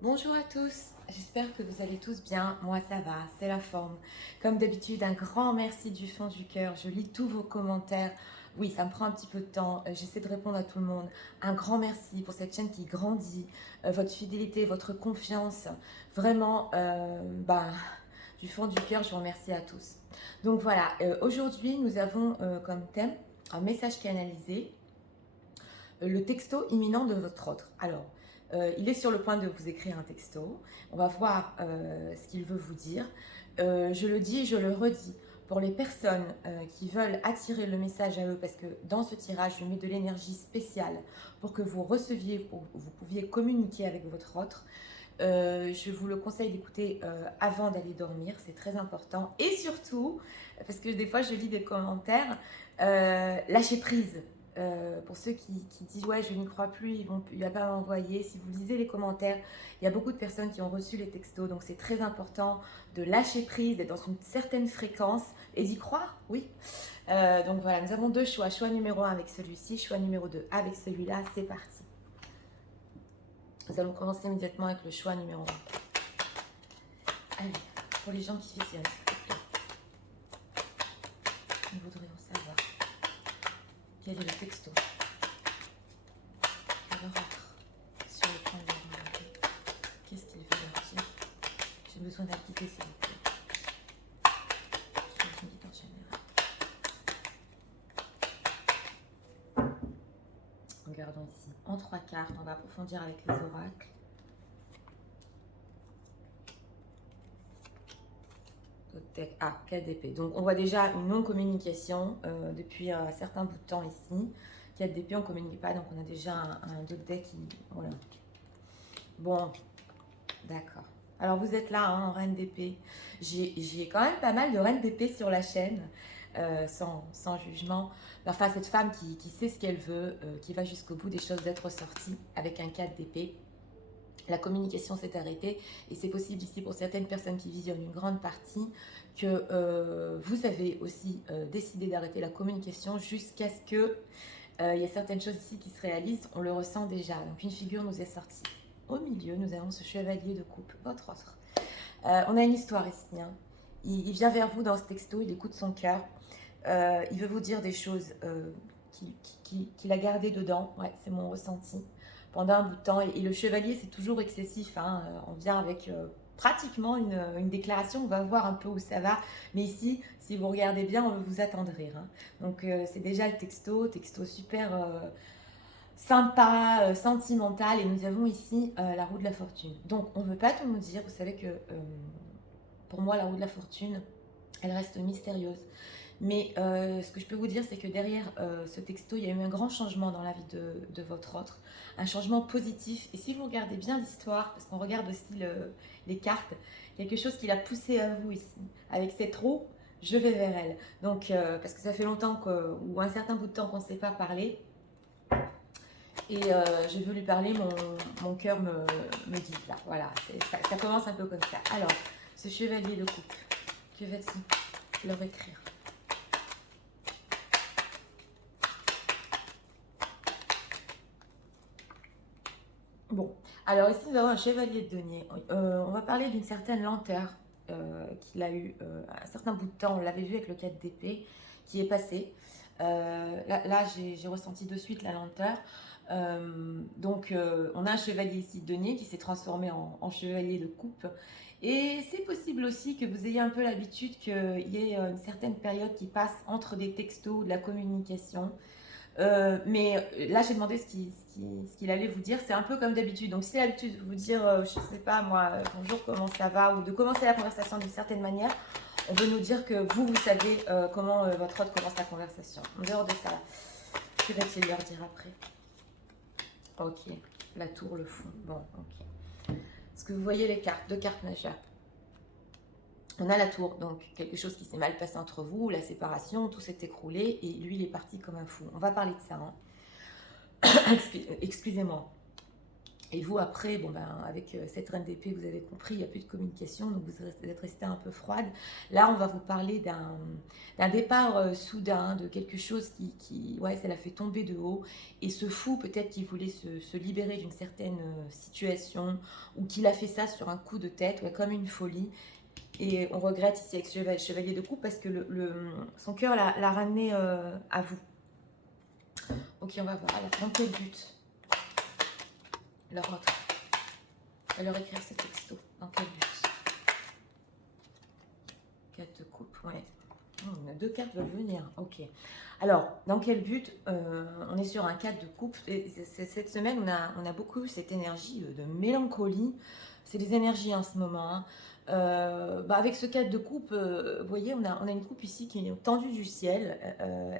Bonjour à tous, j'espère que vous allez tous bien. Moi ça va, c'est la forme. Comme d'habitude, un grand merci du fond du cœur. Je lis tous vos commentaires. Oui, ça me prend un petit peu de temps. J'essaie de répondre à tout le monde. Un grand merci pour cette chaîne qui grandit, votre fidélité, votre confiance. Vraiment, du fond du cœur, je vous remercie à tous. Donc voilà, aujourd'hui nous avons comme thème un message canalisé, le texto imminent de votre autre. Alors, il est sur le point de vous écrire un texto. On va voir ce qu'il veut vous dire. Je le dis, je le redis. Pour les personnes qui veulent attirer le message à eux, parce que dans ce tirage, je mets de l'énergie spéciale pour que vous receviez, pour que vous pouviez communiquer avec votre autre. Je vous le conseille d'écouter avant d'aller dormir, c'est très important. Et surtout, parce que des fois je lis des commentaires, lâchez prise. Pour ceux qui disent ouais je n'y crois plus, il va pas m'envoyer. Si vous lisez les commentaires, il y a beaucoup de personnes qui ont reçu les textos, donc c'est très important de lâcher prise, d'être dans une certaine fréquence et d'y croire, oui. Donc voilà, nous avons deux choix. Choix numéro 1 avec celui-ci, choix numéro 2 avec celui-là, c'est parti. Nous allons commencer immédiatement avec le choix numéro 1. Allez, pour les gens qui visionnent, s'il te plaît, nous voudrions savoir quel est le texto que leur autre sur le point de leur envoyer. Qu'est-ce qu'il veut leur dire? J'ai besoin d'un guidé, s'il vous plaît. Je suis une guide en général. Regardons ici. En 3 cartes, on va approfondir avec les oracles. Ah, 4 d'épée. Donc on voit déjà une non-communication depuis un certain bout de temps ici. 4 d'épée, on ne communique pas, donc on a déjà un deck qui... Voilà. Bon, d'accord. Alors vous êtes là, hein, en reine d'épée. J'ai quand même pas mal de reines d'épée sur la chaîne, sans jugement. Enfin, cette femme qui sait ce qu'elle veut, qui va jusqu'au bout des choses d'être sortie avec un 4 d'épée. La communication s'est arrêtée et c'est possible ici pour certaines personnes qui visionnent une grande partie que vous avez aussi décidé d'arrêter la communication jusqu'à ce que il y a certaines choses ici qui se réalisent, on le ressent déjà. Donc une figure nous est sortie. Au milieu, nous avons ce chevalier de coupe, votre autre. On a une histoire ici. Hein. Il vient vers vous dans ce texto, il écoute son cœur. Il veut vous dire des choses qu'il a gardées dedans. Ouais, c'est mon ressenti pendant un bout de temps. Et le chevalier, c'est toujours excessif. Hein. On vient avec pratiquement une déclaration. On va voir un peu où ça va. Mais ici, si vous regardez bien, on veut vous attendrir. Hein. Donc, c'est déjà le texto super sympa, sentimental. Et nous avons ici la roue de la fortune. Donc, on ne veut pas tout nous dire. Vous savez que pour moi, la roue de la fortune, elle reste mystérieuse. Mais ce que je peux vous dire, c'est que derrière ce texto, il y a eu un grand changement dans la vie de votre autre, un changement positif. Et si vous regardez bien l'histoire, parce qu'on regarde aussi les cartes, quelque chose qui l'a poussé à vous ici. Avec cette roue, je vais vers elle. Donc, parce que ça fait longtemps ou un certain bout de temps qu'on ne s'est pas parlé. Et je veux lui parler, mon cœur me dit là. Voilà, ça commence un peu comme ça. Alors, ce chevalier de coupe, que va-t-il leur écrire? Bon, alors ici nous avons un chevalier de denier. On va parler d'une certaine lenteur qu'il a eu un certain bout de temps. On l'avait vu avec le 4 d'épée qui est passé. Là j'ai ressenti de suite la lenteur. On a un chevalier ici de denier qui s'est transformé en chevalier de coupe. Et c'est possible aussi que vous ayez un peu l'habitude qu'il y ait une certaine période qui passe entre des textos ou de la communication. Mais là, j'ai demandé ce qu'il allait vous dire. C'est un peu comme d'habitude. Donc, s'il a l'habitude de vous dire, je ne sais pas moi, bonjour, comment ça va, ou de commencer la conversation d'une certaine manière, on veut nous dire que vous savez comment votre hôte commence la conversation. En dehors de ça, que va-t-il leur dire après? Ok, la tour, le fond. Bon, ok. Est-ce que vous voyez les cartes? Deux cartes majeures. On a la tour, donc quelque chose qui s'est mal passé entre vous, la séparation, tout s'est écroulé et lui il est parti comme un fou. On va parler de ça. Hein. Excusez-moi. Et vous, après, bon ben, avec cette reine d'épée, vous avez compris, il n'y a plus de communication, donc vous êtes resté un peu froide. Là, on va vous parler d'un départ soudain, de quelque chose ouais, ça l'a fait tomber de haut. Et ce fou, peut-être qu'il voulait se libérer d'une certaine situation, ou qu'il a fait ça sur un coup de tête, ouais, comme une folie. Et on regrette ici avec ce chevalier de coupe parce que son cœur l'a ramené à vous. Ok, on va voir. Alors, dans quel but leur autre. On va leur écrire ce texto. Dans quel but? 4 de coupe, ouais. Deux cartes veulent venir, ok. Alors, dans quel but? On est sur un 4 de coupe. Et cette semaine, on a beaucoup cette énergie de mélancolie. C'est des énergies en ce moment. Hein. Avec ce 4 de coupe, vous voyez, on a une coupe ici qui est tendue du ciel.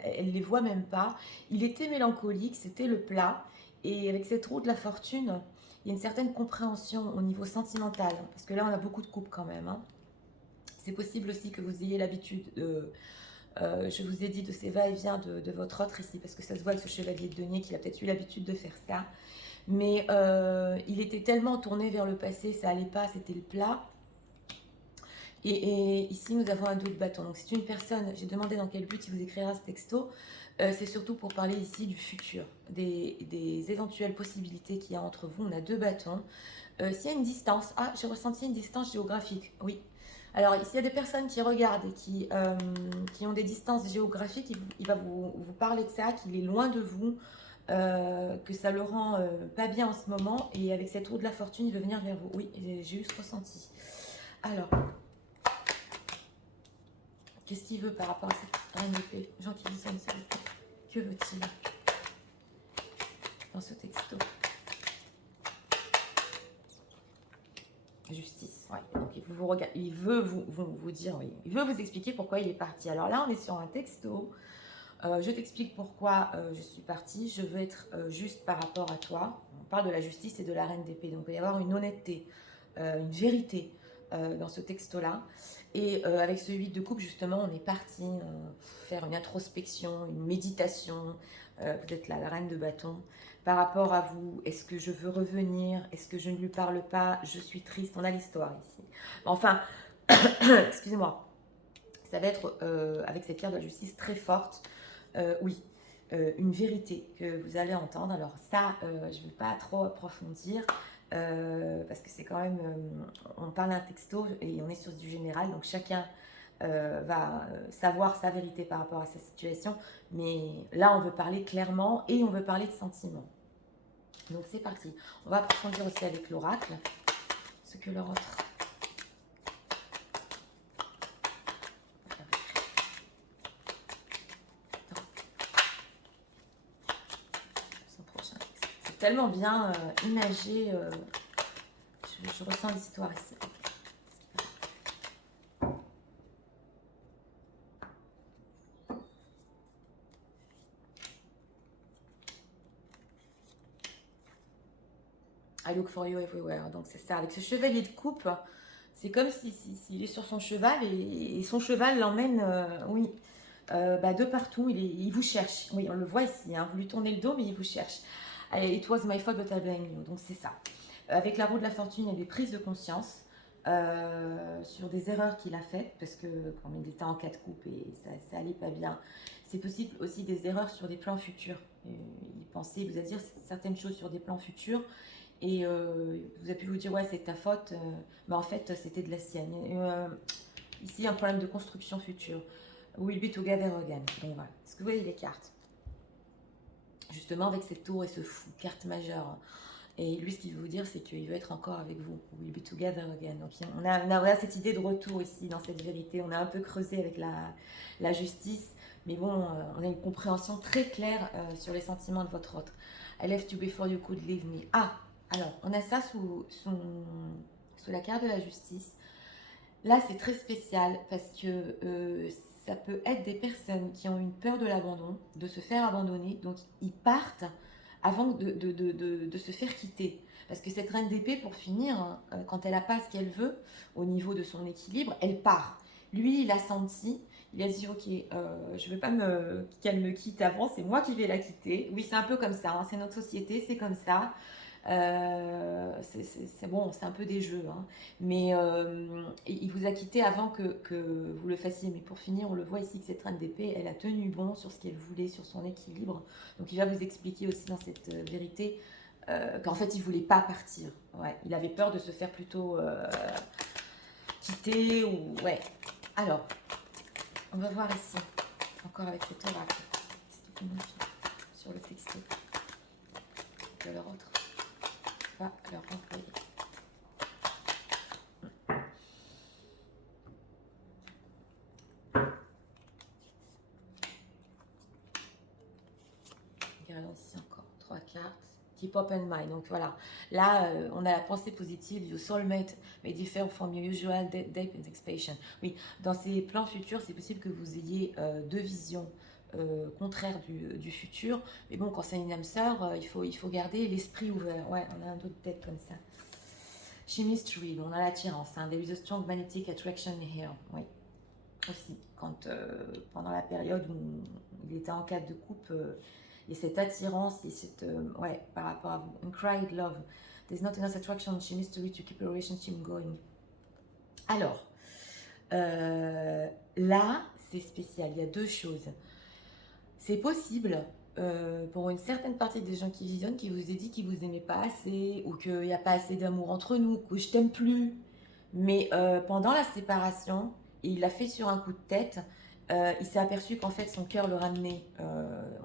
Elle ne les voit même pas. Il était mélancolique, c'était le plat. Et avec cette roue de la fortune, il y a une certaine compréhension au niveau sentimental. Parce que là, on a beaucoup de coupes quand même. Hein. C'est possible aussi que vous ayez l'habitude je vous ai dit de ces va-et-vient de votre autre ici, parce que ça se voit avec ce chevalier de denier qu'il a peut-être eu l'habitude de faire ça. Mais il était tellement tourné vers le passé, ça allait pas, c'était le plat. Et ici, nous avons un 2 de bâton. Donc, c'est une personne, j'ai demandé dans quel but il vous écrira ce texto. C'est surtout pour parler ici du futur, des éventuelles possibilités qu'il y a entre vous. On a 2 bâtons. S'il y a une distance, ah, j'ai ressenti une distance géographique, oui. Alors, s'il y a des personnes qui regardent et qui ont des distances géographiques, il va vous parler de ça, qu'il est loin de vous, que ça le rend pas bien en ce moment. Et avec cette roue de la fortune, il veut venir vers vous. Oui, j'ai eu ce ressenti. Alors, qu'est-ce qu'il veut par rapport à cette reine d'épée? Jean qui dit ça, que veut-il dans ce texto? Justice, ouais. Donc il veut vous dire, oui, il veut vous expliquer pourquoi il est parti. Alors là, on est sur un texto. Je t'explique pourquoi je suis partie. Je veux être juste par rapport à toi. On parle de la justice et de la reine d'épée. Donc il va y avoir une honnêteté, une vérité dans ce texto-là. Et avec ce 8 de coupe, justement, on est parti faire une introspection, une méditation. Vous êtes là, la reine de bâton. Par rapport à vous, est-ce que je veux revenir? Est-ce que je ne lui parle pas? Je suis triste. On a l'histoire ici. Enfin, excusez-moi. Ça va être, avec cette carte de la justice très forte, oui, une vérité que vous allez entendre. Alors ça, je ne vais pas trop approfondir, parce que c'est quand même, on parle d'un texto et on est sur du général, donc chacun va savoir sa vérité par rapport à sa situation, mais là on veut parler clairement et on veut parler de sentiments. Donc c'est parti. On va approfondir aussi avec l'oracle, ce que leur autre. C'est tellement bien imagé. Je ressens l'histoire ici. I look for you everywhere. Donc c'est ça. Avec ce chevalier de coupe, c'est comme s'il est sur son cheval et son cheval l'emmène, oui, de partout. Il vous cherche. Oui, on le voit ici. Hein. Vous lui tournez le dos, mais il vous cherche. It was my fault, but I blame you. Donc c'est ça. Avec la roue de la fortune, il y a des prises de conscience sur des erreurs qu'il a faites, parce que quand il était en 4 coupes et ça allait pas bien. C'est possible aussi des erreurs sur des plans futurs. Il pensait, il vous a dit certaines choses sur des plans futurs. Et vous avez pu vous dire, ouais, c'est ta faute, mais en fait, c'était de la sienne. Ici, un problème de construction future. We'll be together again. Donc voilà. Est-ce que vous voyez les cartes? Justement, avec cette tour et ce fou, carte majeure. Et lui, ce qu'il veut vous dire, c'est qu'il veut être encore avec vous. We'll be together again. Donc on a cette idée de retour ici, dans cette vérité. On a un peu creusé avec la justice. Mais bon, on a une compréhension très claire sur les sentiments de votre autre. I left you before you could leave me. Ah, alors, on a ça sous la carte de la justice. Là, c'est très spécial parce que ça peut être des personnes qui ont une peur de l'abandon, de se faire abandonner. Donc, ils partent avant de se faire quitter. Parce que cette reine d'épée, pour finir, hein, quand elle n'a pas ce qu'elle veut, au niveau de son équilibre, elle part. Lui, il a senti, il a dit, ok, je ne veux pas qu'elle me quitte avant, c'est moi qui vais la quitter. Oui, c'est un peu comme ça, hein, c'est notre société, c'est comme ça. C'est bon, c'est un peu des jeux, hein. Mais il vous a quitté avant que vous le fassiez. Mais pour finir, on le voit ici que cette reine d'épée, elle a tenu bon sur ce qu'elle voulait, sur son équilibre. Donc il va vous expliquer aussi dans cette vérité qu'en fait, il voulait pas partir. Ouais, il avait peur de se faire plutôt quitter ou... Ouais. Alors, on va voir ici, encore avec cet oracle. C'était combien sur le texto de leur autre. Va leur envoyer. Regardons ici encore 3 cartes. Keep open mind. Donc voilà, là on a la pensée positive. Your soulmate may differ from your usual deep anticipation. Oui, dans ces plans futurs, c'est possible que vous ayez deux visions contraires du futur. Mais bon, quand c'est une âme sœur, il faut garder l'esprit ouvert. Ouais, on a un autre tête comme ça. Chemistry, on a l'attirance. Hein. There is a strong magnetic attraction here. Oui, aussi. Quand pendant la période où il était en cadre de couple, et cette attirance et cette ouais, par rapport à vous. Uncried love. There's not enough attraction in chemistry to keep a relationship going. Alors, là, c'est spécial. Il y a deux choses. C'est possible pour une certaine partie des gens qui visionnent, qui vous aient dit qu'ils vous aimaient pas assez, ou qu'il n'y a pas assez d'amour entre nous, que je t'aime plus. Mais pendant la séparation, et il l'a fait sur un coup de tête, il s'est aperçu qu'en fait son cœur le ramenait,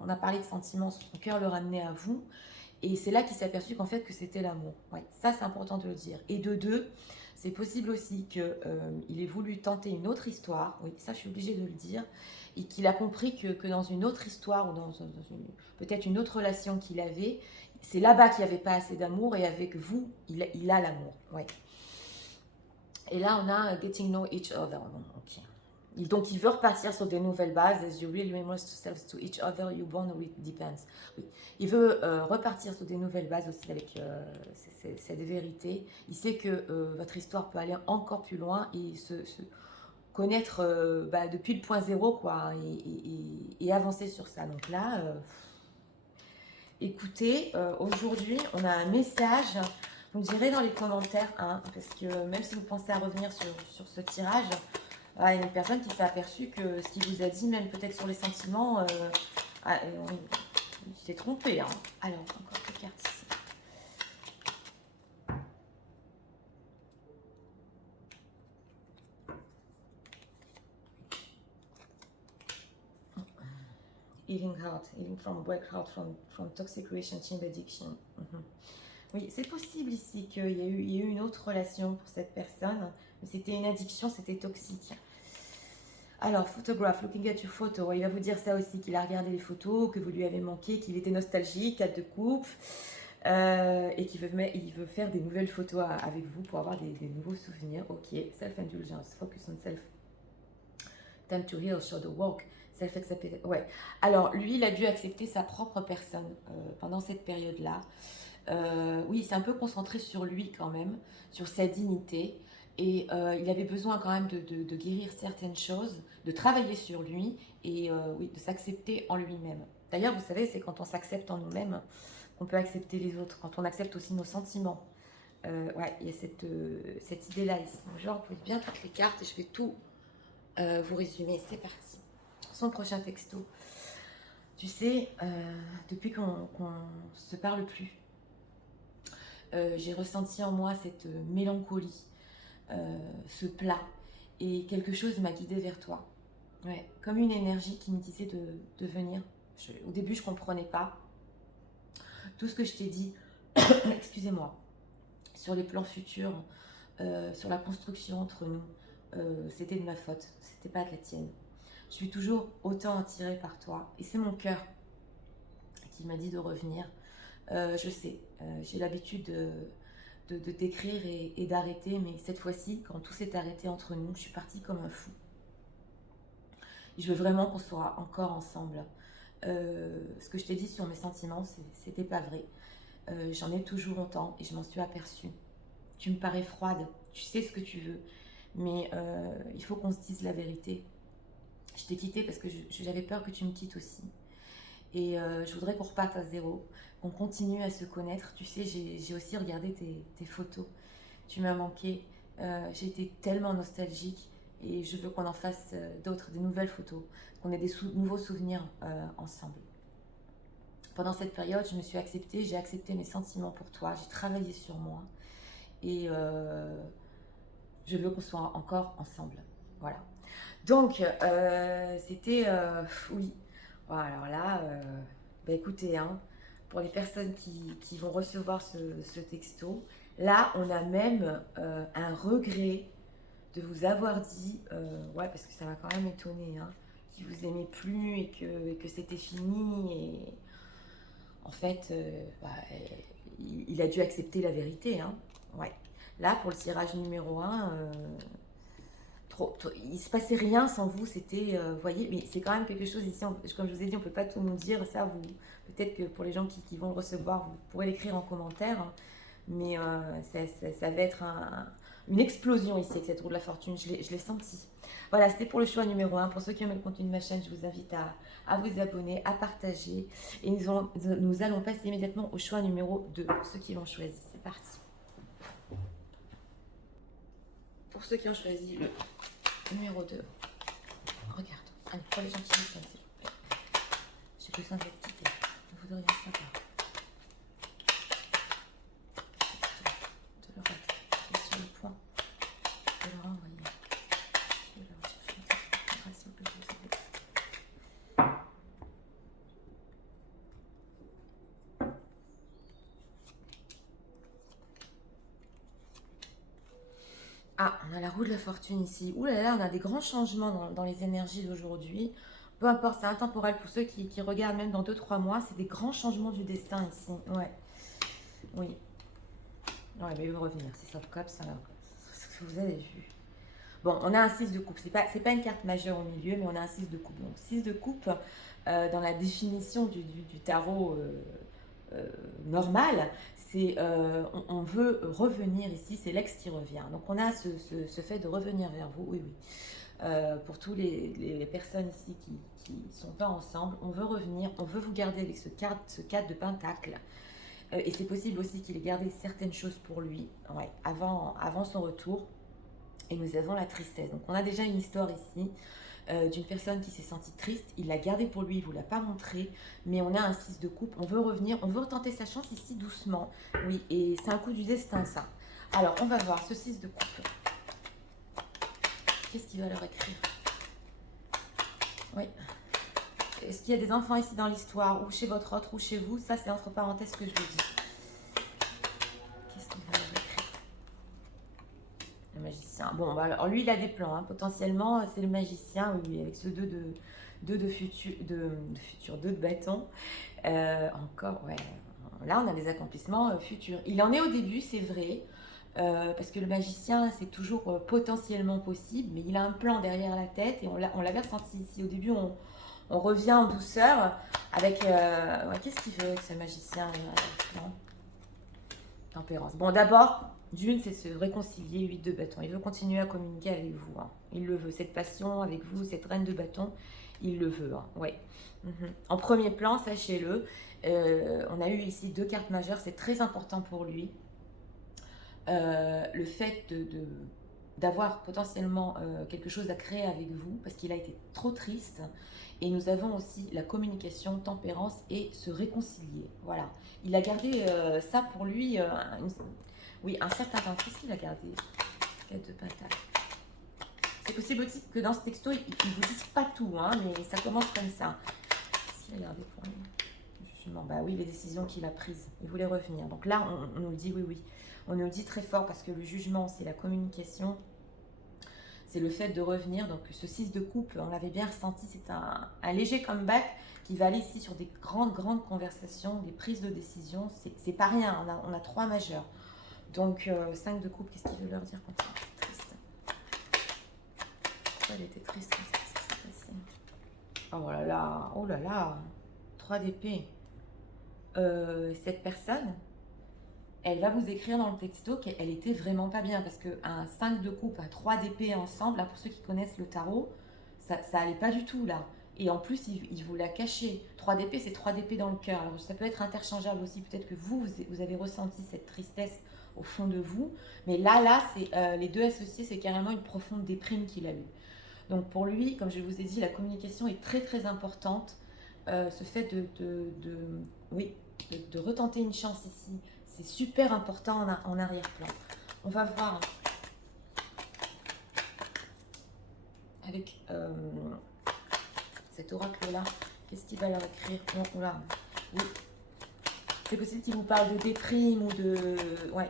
on a parlé de sentiments, son cœur le ramenait à vous. Et c'est là qu'il s'est aperçu qu'en fait que c'était l'amour. Ouais, ça c'est important de le dire. Et de deux, c'est possible aussi qu'il ait voulu tenter une autre histoire, oui, ça je suis obligée de le dire, et qu'il a compris que dans une autre histoire, ou dans peut-être une autre relation qu'il avait, c'est là-bas qu'il n'y avait pas assez d'amour, et avec vous, il a l'amour. Ouais. Et là, on a getting know each other. Okay. Donc, il veut repartir sur des nouvelles bases. As you really remember yourselves to each other, you born with depends. Oui. Il veut repartir sur des nouvelles bases aussi avec cette vérité. Il sait que votre histoire peut aller encore plus loin et se connaître depuis le point zéro, quoi, et avancer sur ça. Donc là, écoutez, aujourd'hui, on a un message. Vous me direz dans les commentaires, hein, parce que même si vous pensez à revenir sur ce tirage, il y a une personne qui s'est aperçue que ce qu'il vous a dit, même peut-être sur les sentiments, il s'est trompé. Hein. Alors, encore quelques cartes ici. Healing heart, healing from breakout, from toxic relationship addiction. Oui, c'est possible ici qu'il y ait eu une autre relation pour cette personne, mais c'était une addiction, c'était toxique. Alors, photograph, looking at your photo, il va vous dire ça aussi, qu'il a regardé les photos, que vous lui avez manqué, qu'il était nostalgique, cadre de couple, et qu'il veut faire des nouvelles photos avec vous pour avoir des nouveaux souvenirs. Ok, self-indulgence, focus on self. Time to heal, show the walk. Ouais. Alors, lui, il a dû accepter sa propre personne pendant cette période-là. Oui, il s'est un peu concentré sur lui quand même, sur sa dignité. Et il avait besoin quand même de guérir certaines choses, de travailler sur lui et oui, de s'accepter en lui-même. D'ailleurs, vous savez, c'est quand on s'accepte en nous-mêmes qu'on peut accepter les autres, quand on accepte aussi nos sentiments. Ouais, il y a cette idée-là ici. Genre, vous pouvez bien toutes les cartes et je vais tout vous résumer. C'est parti. Son prochain texto. Tu sais, depuis qu'on se parle plus, j'ai ressenti en moi cette mélancolie, ce plat, et quelque chose m'a guidée vers toi. Ouais, comme une énergie qui me disait de venir. Au début, je ne comprenais pas tout ce que je t'ai dit, excusez-moi, sur les plans futurs, sur la construction entre nous. C'était de ma faute, c'était pas de la tienne. Je suis toujours autant attirée par toi, et c'est mon cœur qui m'a dit de revenir. Je sais, j'ai l'habitude de t'écrire et d'arrêter, mais cette fois-ci, quand tout s'est arrêté entre nous, je suis partie comme un fou. Et je veux vraiment qu'on soit encore ensemble. Ce que je t'ai dit sur mes sentiments, c'était pas vrai. J'en ai toujours autant et je m'en suis aperçue. Tu me parais froide, tu sais ce que tu veux, mais il faut qu'on se dise la vérité. Je t'ai quitté parce que j'avais peur que tu me quittes aussi. Et je voudrais qu'on reparte à zéro, qu'on continue à se connaître. Tu sais, j'ai aussi regardé tes photos. Tu m'as manqué. J'ai été tellement nostalgique et je veux qu'on en fasse d'autres, des nouvelles photos, qu'on ait des nouveaux souvenirs ensemble. Pendant cette période, je me suis acceptée, j'ai accepté mes sentiments pour toi, j'ai travaillé sur moi et je veux qu'on soit encore ensemble. Voilà. Donc, c'était... oui. Bon, alors là, bah écoutez, hein, pour les personnes qui vont recevoir ce texto, là, on a même un regret de vous avoir dit, ouais, parce que ça m'a quand même étonné, hein, qu'il vous aimait plus et que c'était fini. Et en fait, bah, il a dû accepter la vérité. Hein. Ouais. Là, pour le tirage numéro 1, il se passait rien sans vous, c'était, vous voyez, mais c'est quand même quelque chose ici, comme je vous ai dit, on ne peut pas tout nous dire, ça, vous, peut-être que pour les gens qui vont le recevoir, vous pourrez l'écrire en commentaire, hein, mais ça va être une explosion ici avec cette roue de la fortune, je l'ai senti. Voilà, c'était pour le choix numéro 1. Pour ceux qui aiment le contenu de ma chaîne, je vous invite à vous abonner, à partager, et nous allons passer immédiatement au choix numéro 2, pour ceux qui l'ont choisi. C'est parti. Pour ceux qui ont choisi le numéro 2, regarde. Allez, pour les gens qui me s'il vous plaît. J'ai besoin de votre idée. Vous devriez savoir. De leur être sur le point de leur envoyer. Je vais leur chercher s'il vous plaît, je vous aide. Ah, on a la roue de la fortune ici. Ouh là là, on a des grands changements dans les énergies d'aujourd'hui. Peu importe, c'est intemporel pour ceux qui regardent même dans 2-3 mois. C'est des grands changements du destin ici. Ouais. Oui. Ouais, mais il veut revenir. C'est ça, comme ça. Ce que vous avez vu. Bon, on a un 6 de coupe. C'est pas une carte majeure au milieu, mais on a un 6 de coupe. Donc, 6 de coupe, dans la définition du tarot normal, c'est on veut revenir ici, c'est l'ex qui revient. Donc, on a ce fait de revenir vers vous, oui, oui. Pour tous les personnes ici qui ne sont pas ensemble, on veut revenir, on veut vous garder avec ce 4 de pentacle. Et c'est possible aussi qu'il ait gardé certaines choses pour lui, ouais, avant son retour. Et nous avons la tristesse. Donc on a déjà une histoire ici d'une personne qui s'est sentie triste. Il l'a gardé pour lui, il ne vous l'a pas montré. Mais on a un 6 de coupe. On veut revenir, on veut retenter sa chance ici doucement. Oui, et c'est un coup du destin ça. Alors on va voir ce 6 de coupe. Qu'est-ce qu'il va leur écrire? Oui. Est-ce qu'il y a des enfants ici dans l'histoire, ou chez votre autre, ou chez vous? Ça, c'est entre parenthèses que je vous dis. Qu'est-ce qu'il va leur écrire? Le magicien. Bon, bah, alors lui, il a des plans. Hein. Potentiellement, c'est le magicien, oui, avec ce 2 de bâton. Encore, ouais. Là, on a des accomplissements futurs. Il en est au début, c'est vrai. Parce que le magicien, c'est toujours potentiellement possible, mais il a un plan derrière la tête et on l'avait ressenti ici. Au début, on revient en douceur avec... ouais, qu'est-ce qu'il veut avec ce magicien Tempérance. Bon, d'abord, d'une, c'est se réconcilier, 8 de bâton. Il veut continuer à communiquer avec vous. Hein. Il le veut. Cette passion avec vous, cette reine de bâton, il le veut. Hein. Ouais. En premier plan, sachez-le, on a eu ici 2 cartes majeures. C'est très important pour lui. Le fait d'avoir potentiellement quelque chose à créer avec vous, parce qu'il a été trop triste. Et nous avons aussi la communication, tempérance et se réconcilier. Voilà. Il a gardé ça pour lui, oui, un certain temps. Qu'est-ce qu'il a gardé? 4 de pentacle. C'est possible aussi que dans ce texto, il ne vous dise pas tout, hein, mais ça commence comme ça. Qu'est-ce qu'il a gardé pour lui? Jugement. Bah oui, les décisions qu'il a prises. Il voulait revenir. Donc là, on nous le dit, oui, oui. On nous le dit très fort parce que le jugement, c'est la communication. C'est le fait de revenir. Donc ce 6 de coupe, on l'avait bien ressenti, c'est un léger comeback qui va aller ici sur des grandes conversations, des prises de décision. C'est pas rien, on a 3 majeurs. Donc 5 de coupe, qu'est-ce qu'il veut leur dire quand il était triste? Pourquoi elle était triste? Qu'est-ce qui s'est passé? Oh là là, 3 d'épée. Cette personne, elle va vous écrire dans le texto qu'elle était vraiment pas bien parce qu'un 5 de coupe à 3 d'épée ensemble, là pour ceux qui connaissent le tarot, ça allait pas du tout là. Et en plus, il vous l'a caché. 3 d'épée, c'est 3 d'épée dans le cœur. Alors, ça peut être interchangeable aussi. Peut-être que vous avez ressenti cette tristesse au fond de vous. Mais là, c'est les deux associés, c'est carrément une profonde déprime qu'il a eue. Donc, pour lui, comme je vous ai dit, la communication est très, très importante. Ce fait oui, de retenter une chance ici, c'est super important en arrière-plan. On va voir avec cet oracle-là, qu'est-ce qu'il va leur écrire? Oh, là, oui. C'est possible qu'il vous parle de déprime ou de... Ouais.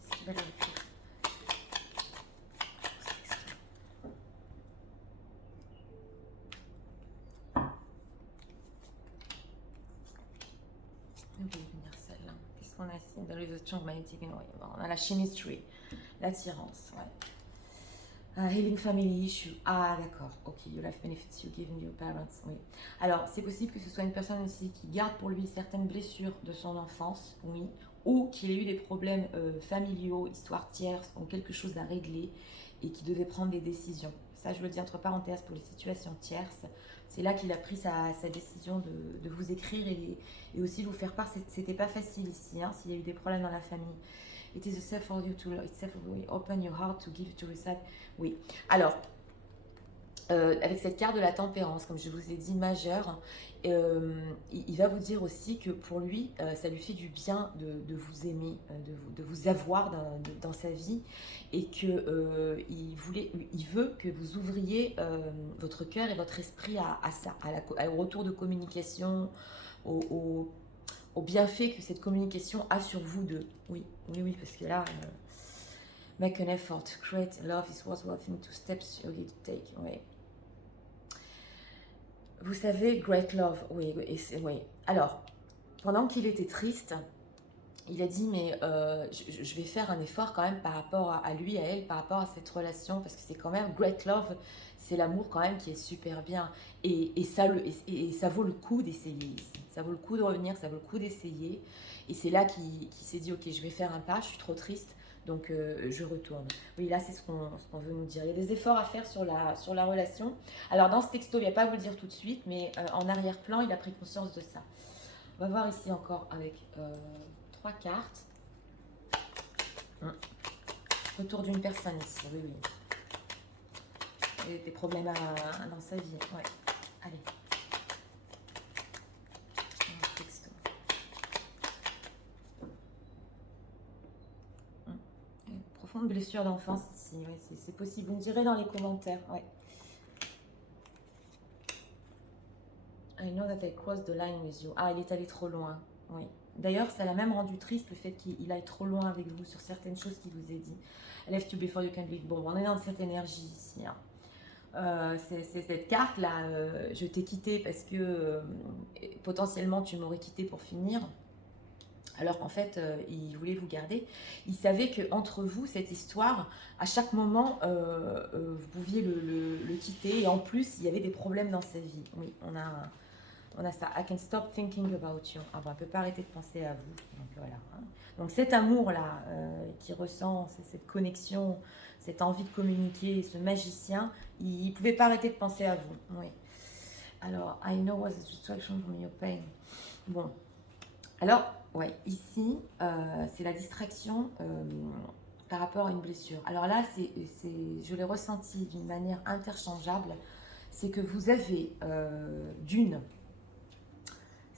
Qu'est-ce qu'il va leur écrire? On va venir celle-là. Qu'est-ce qu'on a ici? There is a strong magnetic... On a la chemistry, l'attirance, ouais. Healing family issue. Ah, d'accord. Ok, your life benefits you given your parents. Oui. Alors, c'est possible que ce soit une personne aussi qui garde pour lui certaines blessures de son enfance, oui, ou qu'il ait eu des problèmes familiaux, histoire tierce, ou quelque chose à régler, et qui devait prendre des décisions. Ça, je le dis entre parenthèses pour les situations tierces. C'est là qu'il a pris sa décision de vous écrire et aussi vous faire part. C'était pas facile ici, hein, s'il y a eu des problèmes dans la famille. It is a safe for you to open your heart to give to receive. Oui. Alors, avec cette carte de la tempérance, comme je vous ai dit, majeure, il va vous dire aussi que pour lui, ça lui fait du bien de vous aimer, de vous avoir dans sa vie, et que il veut que vous ouvriez votre cœur et votre esprit à ça, au retour de communication, au bienfait que cette communication a sur vous deux. Oui, oui, oui, parce que là, make an effort, create love is worth two steps you need to take. Oui. Vous savez, great love, oui, oui. Alors, pendant qu'il était triste, il a dit, mais je vais faire un effort quand même par rapport à lui, à elle, par rapport à cette relation, parce que c'est quand même, great love, c'est l'amour quand même qui est super bien. Et ça vaut le coup d'essayer ici. Ça vaut le coup de revenir, ça vaut le coup d'essayer. Et c'est là qu'il s'est dit, ok, je vais faire un pas, je suis trop triste, donc je retourne. Oui, là, c'est ce qu'on veut nous dire. Il y a des efforts à faire sur la relation. Alors, dans ce texto, il ne va pas vous le dire tout de suite, mais en arrière-plan, il a pris conscience de ça. On va voir ici encore avec 3 cartes. Retour d'une personne ici, oui, oui. Et des problèmes dans sa vie, ouais. Allez. Texto. Profonde blessure d'enfance ici, ouais, c'est possible. Vous me direz dans les commentaires, ouais. I know that I crossed the line with you. Ah, il est allé trop loin, oui. D'ailleurs, ça l'a même rendu triste le fait qu'il aille trop loin avec vous sur certaines choses qu'il vous a dit. I left you before you can leave. Bon, on est dans cette énergie ici. Hein. C'est cette carte là, je t'ai quitté parce que potentiellement tu m'aurais quitté pour finir. Alors en fait, il voulait vous garder. Il savait que entre vous, cette histoire, à chaque moment, vous pouviez le quitter. Et en plus, il y avait des problèmes dans sa vie. Oui, on a ça. I can stop thinking about you. Ah ben, on ne peut pas arrêter de penser à vous. Donc voilà. Hein. Donc cet amour-là qu'il ressent, cette connexion, cette envie de communiquer, ce magicien, il ne pouvait pas arrêter de penser à vous. Oui. Alors, I know was a distraction from your pain. Bon. Alors, ouais, ici, c'est la distraction par rapport à une blessure. Alors là, je l'ai ressenti d'une manière interchangeable. C'est que vous avez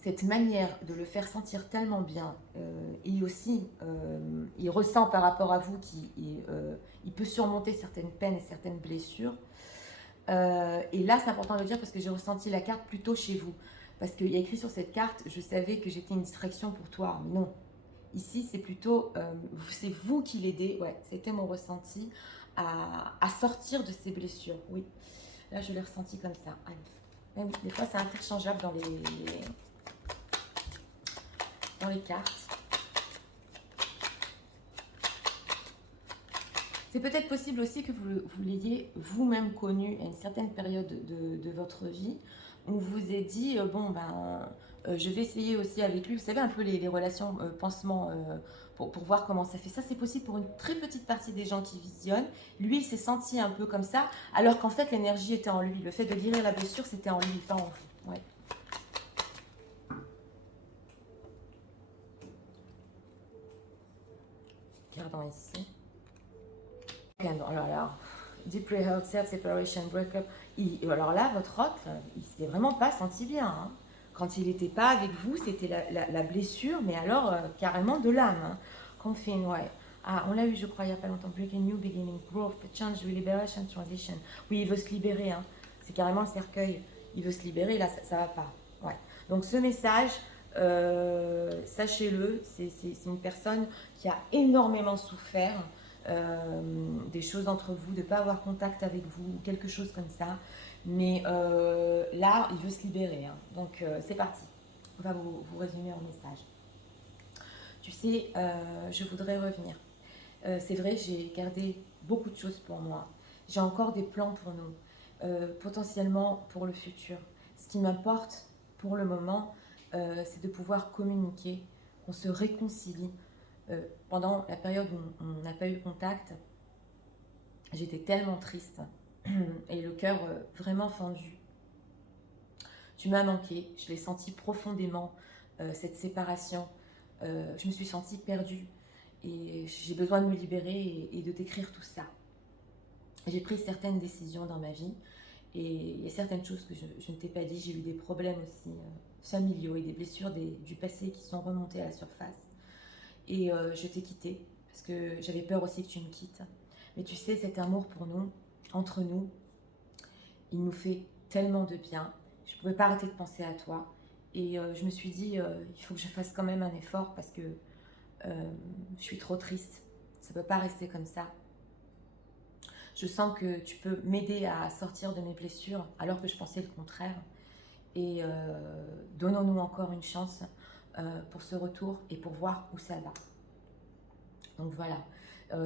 cette manière de le faire sentir tellement bien, et aussi il ressent par rapport à vous qu'il peut surmonter certaines peines et certaines blessures. Et là, c'est important de le dire parce que j'ai ressenti la carte plutôt chez vous. Parce qu'il y a écrit sur cette carte, je savais que j'étais une distraction pour toi. Non. Ici, c'est plutôt, c'est vous qui l'aidez. Ouais, c'était mon ressenti à sortir de ces blessures. Oui. Là, je l'ai ressenti comme ça. Ah, oui, des fois, c'est interchangeable dans les cartes. C'est peut-être possible aussi que vous l'ayez vous-même connu à une certaine période de votre vie, où vous vous êtes dit, bon, ben, je vais essayer aussi avec lui. Vous savez, un peu les relations pour voir comment ça fait. Ça, c'est possible pour une très petite partie des gens qui visionnent. Lui, il s'est senti un peu comme ça, alors qu'en fait, l'énergie était en lui. Le fait de guérir la blessure, c'était en lui, pas en vous. Ouais. Regardons ici. Alors là, deep hurt, separation, breakup. Alors là, votre autre, il s'est vraiment pas senti bien. Hein. Quand il n'était pas avec vous, c'était la blessure, mais alors carrément de l'âme. Hein. Confine, ouais. Ah, on l'a eu, je crois, il n'y a pas longtemps. Breaking, new beginning, growth, change, liberation, transition. Oui, il veut se libérer. Hein. C'est carrément le cercueil. Il veut se libérer, là, ça ne va pas. Ouais. Donc ce message, sachez-le, c'est une personne qui a énormément souffert des choses entre vous, de ne pas avoir contact avec vous, ou quelque chose comme ça. Mais là, il veut se libérer. Hein. Donc c'est parti. On va vous résumer en message. Tu sais, je voudrais revenir. C'est vrai, j'ai gardé beaucoup de choses pour moi. J'ai encore des plans pour nous, potentiellement pour le futur. Ce qui m'importe pour le moment, c'est de pouvoir communiquer, qu'on se réconcilie. Pendant la période où on n'a pas eu contact, j'étais tellement triste et le cœur vraiment fendu. Tu m'as manqué, je l'ai senti profondément, cette séparation. Je me suis sentie perdue et j'ai besoin de me libérer et de décrire tout ça. J'ai pris certaines décisions dans ma vie et il y a certaines choses que je ne t'ai pas dit. J'ai eu des problèmes aussi familiaux et des blessures du passé qui sont remontées à la surface. Et je t'ai quitté parce que j'avais peur aussi que tu me quittes. Mais tu sais, cet amour pour nous, entre nous, il nous fait tellement de bien. Je ne pouvais pas arrêter de penser à toi. Et je me suis dit, il faut que je fasse quand même un effort parce que je suis trop triste. Ça ne peut pas rester comme ça. Je sens que tu peux m'aider à sortir de mes blessures alors que je pensais le contraire. Et donnons-nous encore une chance pour ce retour et pour voir où ça va. Donc voilà,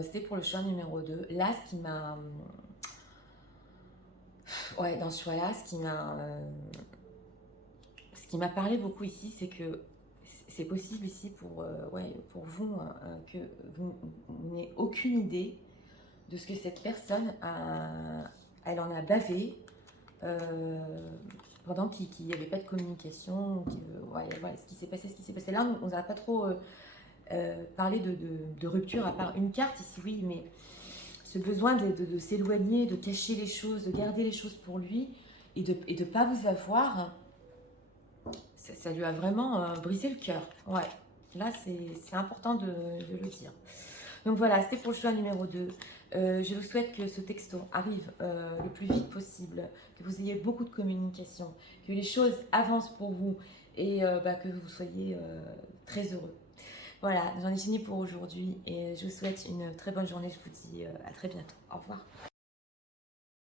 c'était pour le choix numéro 2. Là, ce qui m'a... Ouais, dans ce choix-là, ce qui m'a parlé beaucoup ici, c'est que c'est possible ici pour vous que vous n'ayez aucune idée de ce que cette personne elle en a bavé pendant qu'il n'y avait pas de communication. Ce qui s'est passé, Là, on n'a pas trop parlé de rupture, à part une carte ici, oui, mais ce besoin de s'éloigner, de cacher les choses, de garder les choses pour lui et de ne pas vous avoir, ça lui a vraiment brisé le cœur. Ouais, là, c'est important de le dire. Donc voilà, c'était pour le choix numéro 2. Je vous souhaite que ce texto arrive le plus vite possible, que vous ayez beaucoup de communication, que les choses avancent pour vous et que vous soyez très heureux. Voilà, j'en ai fini pour aujourd'hui et je vous souhaite une très bonne journée. Je vous dis à très bientôt. Au revoir.